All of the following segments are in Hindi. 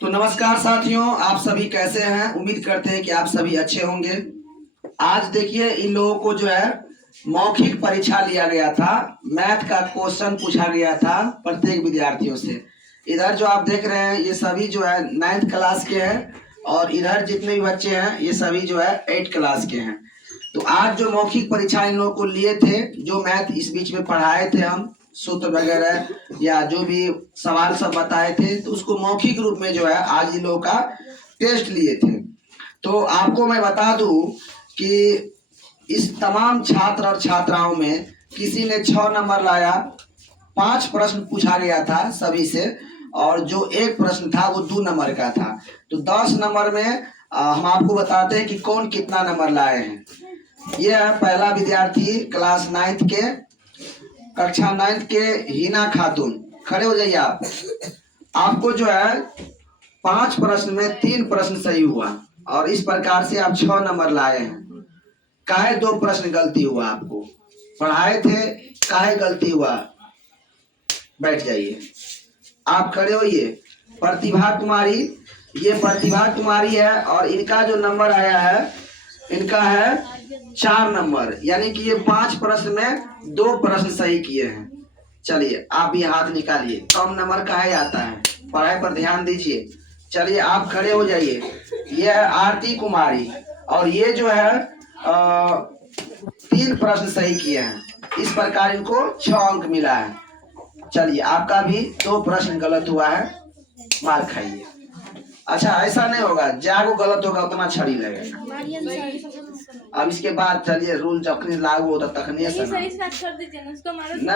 तो नमस्कार साथियों, आप सभी कैसे हैं। उम्मीद करते हैं कि आप सभी अच्छे होंगे। आज देखिए, इन लोगों को जो है मौखिक परीक्षा लिया गया था। मैथ का क्वेश्चन पूछा गया था प्रत्येक विद्यार्थियों से। इधर जो आप देख रहे हैं ये सभी जो है 9th क्लास के हैं, और इधर जितने भी बच्चे हैं ये सभी जो है 8th क्लास के हैं। तो आज जो मौखिक परीक्षा इन लोगों को लिए थे, जो मैथ इस बीच में पढ़ाए थे हम, सूत्र वगैरह या जो भी सवाल सब बताए थे, तो उसको मौखिक रूप में जो है आज इन लोगों का टेस्ट लिए थे। तो आपको मैं बता दूं कि इस तमाम छात्र और छात्राओं में किसी ने 6 नंबर लाया, 5 प्रश्न पूछा गया था सभी से, और जो एक प्रश्न था वो 2 नंबर का था। तो 10 नंबर में हम आपको बताते हैं कि कौन कितना नंबर लाए हैं। ये है पहला विद्यार्थी क्लास 9th के, कक्षा 9th के हिना खातून। खड़े हो जाइए आप। आपको जो है 5 प्रश्न में 3 प्रश्न सही हुआ, और इस प्रकार से आप 6 नंबर लाए हैं। काहे 2 प्रश्न गलती हुआ, आपको पढ़ाए थे, काहे गलती हुआ? बैठ जाइए। आप खड़े होइए। प्रतिभा कुमारी, ये प्रतिभा कुमारी है, और इनका जो नंबर आया है, इनका है 4 नंबर, यानी कि ये 5 प्रश्न में 2 प्रश्न सही किए हैं। चलिए आप ये हाथ निकालिए। कम नंबर काहे आता है, पढ़ाई पर ध्यान दीजिए। चलिए आप खड़े हो जाइए। ये है आरती कुमारी, और ये जो है 3 प्रश्न सही किए हैं। इस प्रकार इनको 6 अंक मिला है। चलिए आपका भी 2 प्रश्न गलत हुआ है, मार खाइए। अच्छा, ऐसा नहीं होगा, जागो गलत होगा उतना छड़ी लगेगा। अब इसके बाद चलिए रूल जखनी लागू होता तखनी से ना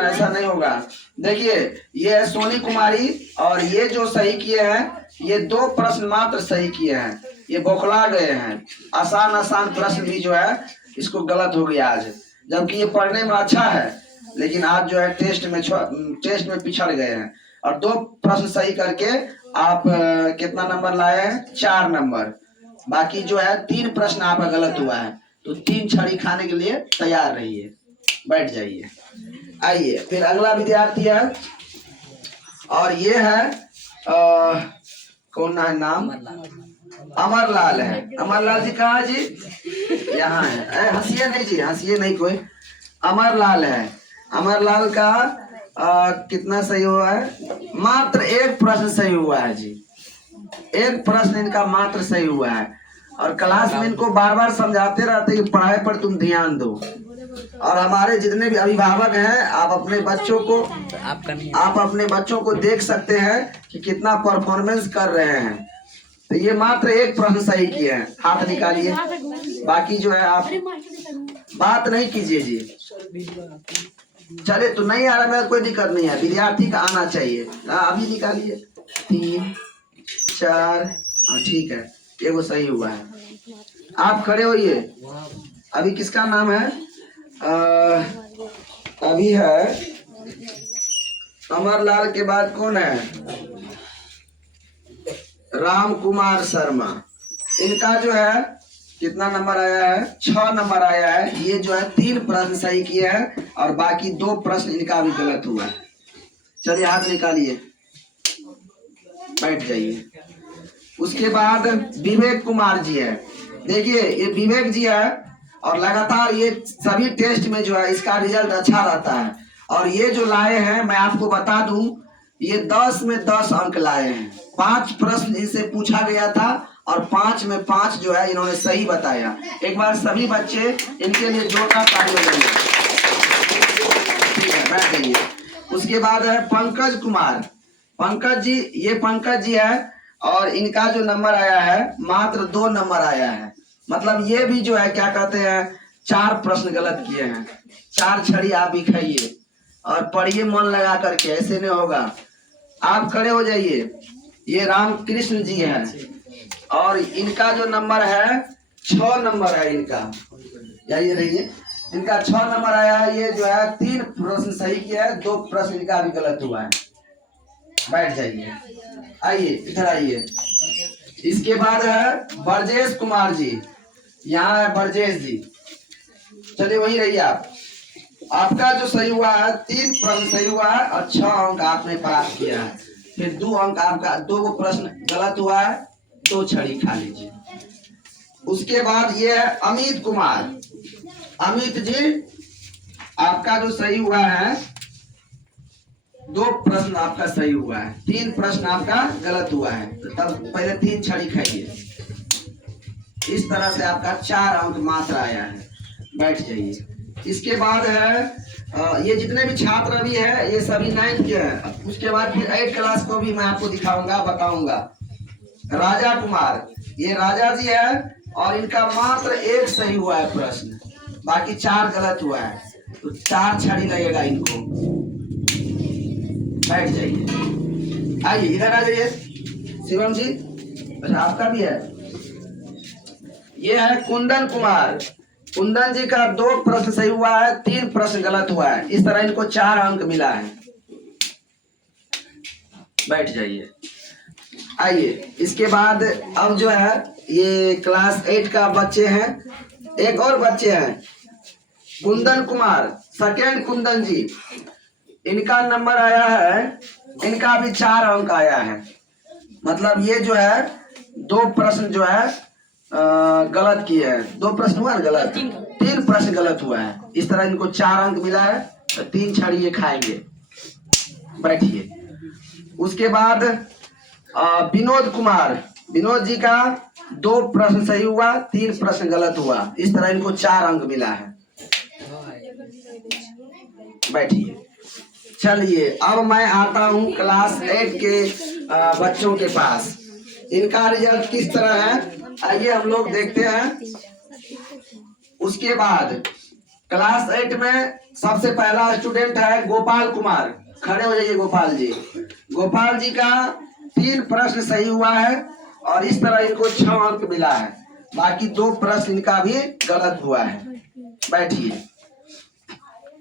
ऐसा नहीं होगा। देखिए, ये है सोनी कुमारी, और ये जो सही किए हैं ये 2 प्रश्न मात्र सही किए हैं। ये बौखला गए हैं। आसान प्रश्न भी जो है इसको गलत हो गया आज, जबकि ये पढ़ने में अच्छा है, लेकिन आज जो है टेस्ट में पिछड़ गए हैं। और 2 प्रश्न सही करके आप कितना नंबर लाए हैं? 4 नंबर। बाकी जो है 3 प्रश्न आपका गलत हुआ है, तो 3 छड़ी खाने के लिए तैयार रहिए। बैठ जाइए। आइए, फिर अगला विद्यार्थी है, और ये है कौन है नाम? अमरलाल है। अमरलाल जी कहाँ जी? यहाँ है। हंसिए नहीं जी, हंसिए नहीं कोई। अमरलाल है। अमरलाल का कितना सही हुआ है? मात्र 1 प्रश्न सही हुआ है जी। 1 प्रश्न इनका मात्र सही हुआ है, और क्लास में इनको बार बार समझाते रहते कि पढ़ाई पर तुम ध्यान दो। और हमारे जितने भी अभिभावक हैं, आप अपने बच्चों को देख सकते हैं कि कितना परफॉर्मेंस कर रहे हैं। तो ये मात्र 1 प्रश्न सही किए हैं। हाथ निकालिए। बाकी जो है आप बात नहीं कीजिए जी। चले तो नहीं आ रहा, मेरा कोई दिक्कत नहीं है, विद्यार्थी का आना चाहिए। अभी निकालिए। 3 4, ठीक है, ये वो सही हुआ है। आप खड़े होइए। अभी किसका नाम है? अभी है अमरलाल के बाद कौन है? राम कुमार शर्मा। इनका जो है कितना नंबर आया है? 6 नंबर आया है। ये जो है 3 प्रश्न सही किए हैं, और बाकी 2 प्रश्न इनका भी गलत हुआ है। चलिए हाथ निकालिए, बैठ जाइए। उसके बाद विवेक कुमार जी है। देखिए, ये विवेक जी है, और लगातार ये सभी टेस्ट में जो है इसका रिजल्ट अच्छा रहता है। और ये जो लाए हैं, मैं आपको बता दूं, ये 10 में 10 अंक लाए हैं। 5 प्रश्न इनसे पूछा गया था, और 5 में 5 जो है इन्होंने सही बताया। एक बार सभी बच्चे इनके लिए जोरदार ताली बजाइए। ठीक है, बैठ जाइए। उसके बाद है पंकज कुमार। पंकज जी, ये पंकज जी है, और इनका जो नंबर आया है मात्र 2 नंबर आया है। मतलब ये भी जो है क्या कहते हैं 4 प्रश्न गलत किए हैं। 4 छड़ी आप भी खाइए और पढ़िए मन लगा करके, ऐसे नहीं होगा। आप खड़े हो जाइए। ये रामकृष्ण जी हैं, और इनका जो नंबर है 6 नंबर है इनका। जाइए रहिए। इनका 6 नंबर आया है। ये जो है 3 प्रश्न सही किया है, 2 प्रश्न इनका भी गलत हुआ है। बैठ जाइए। आइए इधर आइए। इसके बाद है ब्रजेश कुमार जी। यहाँ है ब्रजेश जी। चलिए वहीं रहिए आप। आपका जो सही हुआ है 3 प्रश्न सही हुआ है, और 6 अंक आपने प्राप्त किया है। फिर 2 अंक आपका, 2 प्रश्न गलत हुआ है, 2 छड़ी खा लीजिए। उसके बाद ये है अमित कुमार। अमित जी, आपका जो सही हुआ है, 2 प्रश्न आपका सही हुआ है, 3 प्रश्न आपका गलत हुआ है। तो तब पहले 3 छड़ी खाइए। इस तरह से आपका 4 अंक मात्र आया है। बैठ जाइए। इसके बाद है ये जितने भी छात्र अभी है, ये सभी 9th के हैं। उसके बाद फिर 8 क्लास को भी मैं आपको दिखाऊंगा, बताऊंगा। राजा कुमार, ये राजा जी है और इनका मात्र 1 सही हुआ है प्रश्न, बाकी 4 गलत हुआ है। तो 4 छड़ी लगेगा इनको। बैठ जाइए। आइए इधर आ जाइए शिवम जी। अच्छा, आपका भी है। ये है कुंदन कुमार। कुंदन जी का 2 प्रश्न सही हुआ है, 3 प्रश्न गलत हुआ है। इस तरह इनको 4 अंक मिला है। बैठ जाइए। आइए, इसके बाद अब जो है ये क्लास 8 का बच्चे हैं। एक और बच्चे हैं, कुंदन कुमार, सेकेंड कुंदन जी। इनका नंबर आया है, इनका भी 4 अंक आया है। मतलब ये जो है 2 प्रश्न जो है गलत किए हैं। 2 प्रश्न हुआ ना गलत, 3 प्रश्न गलत हुआ है। इस तरह इनको 4 अंक मिला है, तो 3 छड़ी ये खाएंगे। बैठिए। उसके बाद विनोद कुमार, विनोद जी का 2 प्रश्न सही हुआ, 3 प्रश्न गलत हुआ। इस तरह इनको 4 अंक मिला है। बैठिए। चलिए, अब मैं आता हूँ क्लास 8 के बच्चों के पास। इनका रिजल्ट किस तरह है, आइए हम लोग देखते हैं। उसके बाद क्लास 8 में सबसे पहला स्टूडेंट है गोपाल कुमार। खड़े हो जाइए गोपाल जी। गोपाल जी का 3 प्रश्न सही हुआ है और इस तरह इनको 6 अंक मिला है। बाकी 2 प्रश्न इनका भी गलत हुआ है। बैठिए।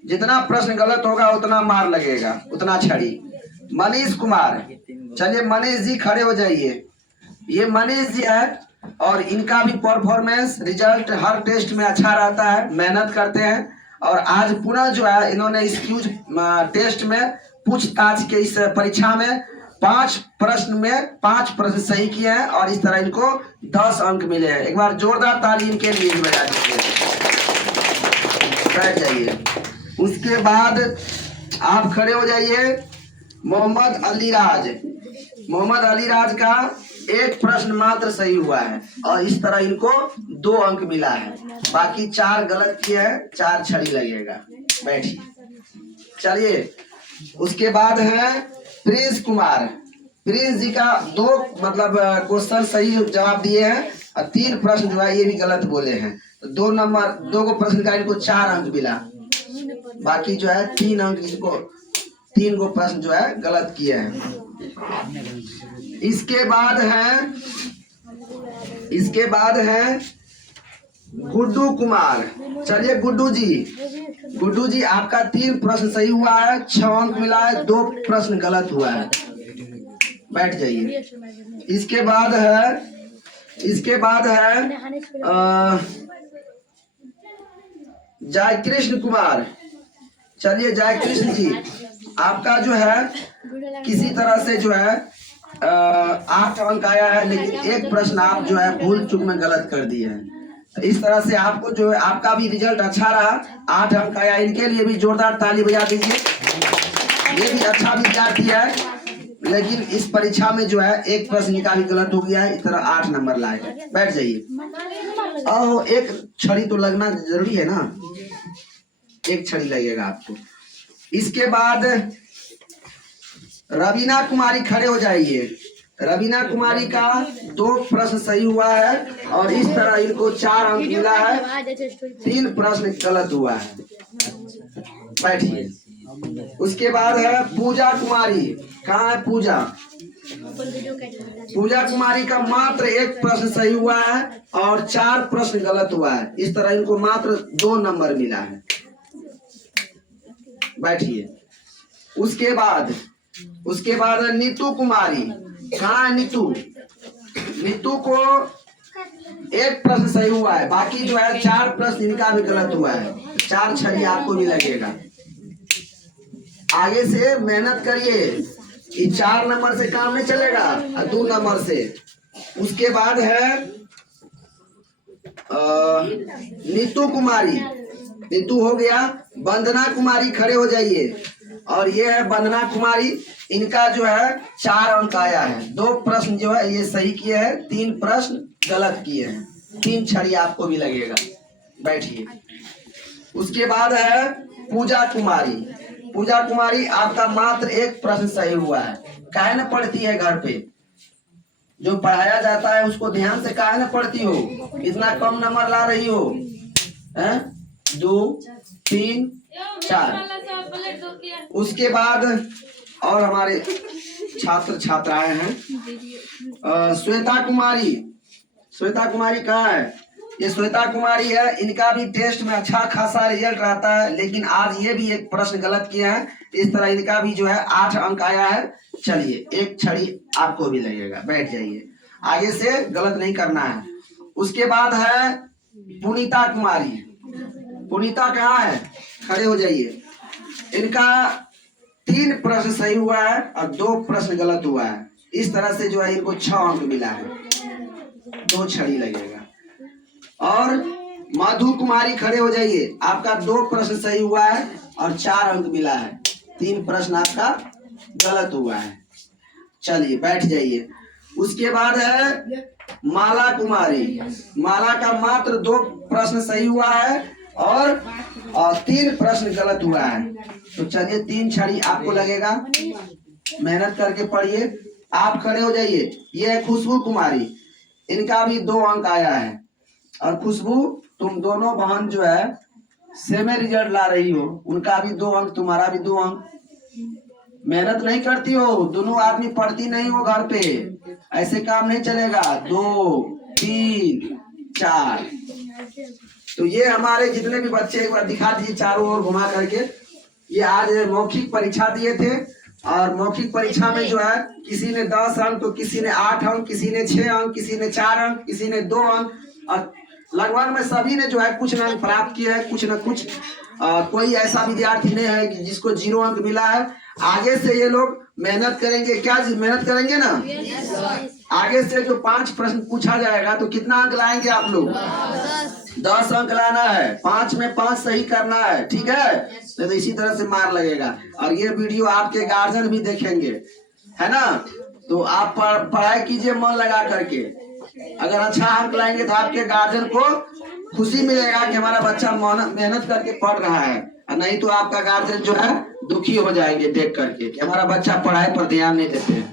जितना प्रश्न गलत होगा उतना मार लगेगा, उतना छड़ी। मनीष कुमार, चलिए मनीष जी खड़े हो जाइए। ये मनीष जी है और इनका भी परफॉर्मेंस रिजल्ट हर टेस्ट में अच्छा रहता है, मेहनत करते हैं। और आज पुनः जो है इन्होंने इस क्यूज टेस्ट में पूछताछ के इस परीक्षा में 5 प्रश्न में 5 प्रश्न सही किए हैं और इस तरह इनको 10 अंक मिले हैं। एक बार जोरदार ताली इनके लिए बजा दीजिए। बैठ जाइए। उसके बाद आप खड़े हो जाइए। मोहम्मद अलीराज, मोहम्मद अलीराज का 1 प्रश्न मात्र सही हुआ है और इस तरह इनको 2 अंक मिला है। बाकी 4 गलत किए हैं, 4 छड़ी लगेगा। बैठिए। चलिए, उसके बाद है प्रिंस कुमार। प्रिंस जी का 2 क्वेश्चन सही जवाब दिए हैं और 3 प्रश्न जो है ये भी गलत बोले हैं। तो 2 को प्रश्न का इनको 4 अंक मिला। बाकी जो है 3 अंक इनको, 3 को प्रश्न जो है गलत किए हैं। इसके बाद है गुड्डू कुमार। चलिए गुड्डू जी आपका 3 प्रश्न सही हुआ है, 6 अंक मिला है, 2 प्रश्न गलत हुआ है। बैठ जाइए। इसके बाद है जय कृष्ण कुमार। चलिए जय कृष्ण जी, आपका जो है किसी तरह से जो है 8 अंक आया है, लेकिन 1 प्रश्न आप जो है भूल चूक में गलत कर दिए हैं। इस तरह से आपको जो है आपका भी रिजल्ट अच्छा रहा, 8 अंक आया। इनके लिए भी जोरदार ताली बजा दीजिए। ये भी अच्छा विद्यार्थी है, लेकिन इस परीक्षा में जो है 1 प्रश्न इनका भी गलत हो गया है। इस तरह 8 नंबर लाए। बैठ जाइए। और 1 छड़ी तो लगना जरूरी है ना, 1 छड़ी लगेगा आपको। इसके बाद रवीना कुमारी, खड़े हो जाइए। रवीना कुमारी का 2 प्रश्न सही हुआ है और इस तरह इनको 4 अंक मिला है, 3 प्रश्न गलत हुआ है। बैठिए। उसके बाद है पूजा कुमारी। कहाँ है पूजा? पूजा कुमारी का मात्र 1 प्रश्न सही हुआ है और 4 प्रश्न गलत हुआ है। इस तरह इनको मात्र 2 नंबर मिला है। बैठिए। उसके बाद है नीतू कुमारी। कहाँ है नीतू? नीतू को 1 प्रश्न सही हुआ है, बाकी जो है 4 प्रश्न इनका भी गलत हुआ है। 4 छड़ी आपको भी लगेगा। आगे से मेहनत करिए, ये 4 नंबर से काम नहीं चलेगा, 2 नंबर से। उसके बाद है नीतू कुमारी, नीतू हो गया। वंदना कुमारी खड़े हो जाइए। और ये है वंदना कुमारी, इनका जो है 4 अंक आया है। 2 प्रश्न जो है ये सही किए हैं, 3 प्रश्न गलत किए हैं। 3 छड़ी आपको भी लगेगा, बैठिए। उसके बाद है पूजा कुमारी। पूजा कुमारी, आपका मात्र 1 प्रश्न सही हुआ है। काहे न पढ़ती है घर पे? जो पढ़ाया जाता है उसको ध्यान से काहे न पढ़ती हो? इतना कम नंबर ला रही हो? 2 3 4। उसके बाद और हमारे छात्र छात्राएं हैं। श्वेता कुमारी, श्वेता कुमारी कहाँ है? ये श्वेता कुमारी है। इनका भी टेस्ट में अच्छा खासा रिजल्ट रहता है, लेकिन आज ये भी 1 प्रश्न गलत किए हैं। इस तरह इनका भी जो है 8 अंक आया है। चलिए, 1 छड़ी आपको भी लगेगा, बैठ जाइए। आगे से गलत नहीं करना है। उसके बाद है पुनीता कुमारी। पुनीता कहाँ है? खड़े हो जाइए। इनका 3 प्रश्न सही हुआ है और 2 प्रश्न गलत हुआ है। इस तरह से जो है इनको 6 अंक मिला है, 2 छड़ी लगेगा। और मधु कुमारी खड़े हो जाइए। आपका 2 प्रश्न सही हुआ है और 4 अंक मिला है। 3 प्रश्न आपका गलत हुआ है। चलिए, बैठ जाइए। उसके बाद है माला कुमारी। माला का मात्र 2 प्रश्न सही हुआ है और 3 प्रश्न गलत हुआ है। तो चलिए, 3 छड़ी आपको लगेगा। मेहनत करके पढ़िए। आप खड़े हो जाइए। ये है खुशबू कुमारी, इनका भी 2 अंक आया है। और खुशबू, तुम दोनों बहन जो है सेम रिजल्ट ला रही हो। उनका भी 2 अंक, तुम्हारा भी 2 अंक। मेहनत नहीं करती हो, दोनों आदमी पढ़ती नहीं हो घर पे, ऐसे काम नहीं चलेगा। 2 3 4। तो ये हमारे जितने भी बच्चे, एक बार दिखा दीजिए चारों ओर घुमा करके। ये आज मौखिक परीक्षा दिए थे और मौखिक परीक्षा में जो है किसी ने 10 अंक, तो किसी ने 8 अंक, किसी ने 6 अंक, किसी ने 4 अंक, किसी ने 2 अंक, और लगभग में सभी ने जो है कुछ न प्राप्त किया है, कुछ न कुछ। कोई ऐसा विद्यार्थी नहीं है कि जिसको 0 अंक मिला है। आगे से ये लोग मेहनत करेंगे। क्या मेहनत करेंगे ना? आगे से जो 5 प्रश्न पूछा जाएगा तो कितना अंक लाएंगे आप लोग? 10 अंक लाना है। 5 में 5 सही करना है, ठीक है? तो इसी तरह से मार लगेगा। और ये वीडियो आपके गार्जियन भी देखेंगे, है ना? तो आप पढ़ाई कीजिए मन लगा करके। अगर अच्छा अंक लाएंगे तो आपके गार्जियन को खुशी मिलेगा कि हमारा बच्चा मेहनत करके पढ़ रहा है। और नहीं तो आपका गार्जियन जो है दुखी हो जाएंगे देख करके कि हमारा बच्चा पढ़ाई पर ध्यान नहीं देते।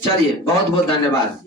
चलिए, बहुत बहुत धन्यवाद।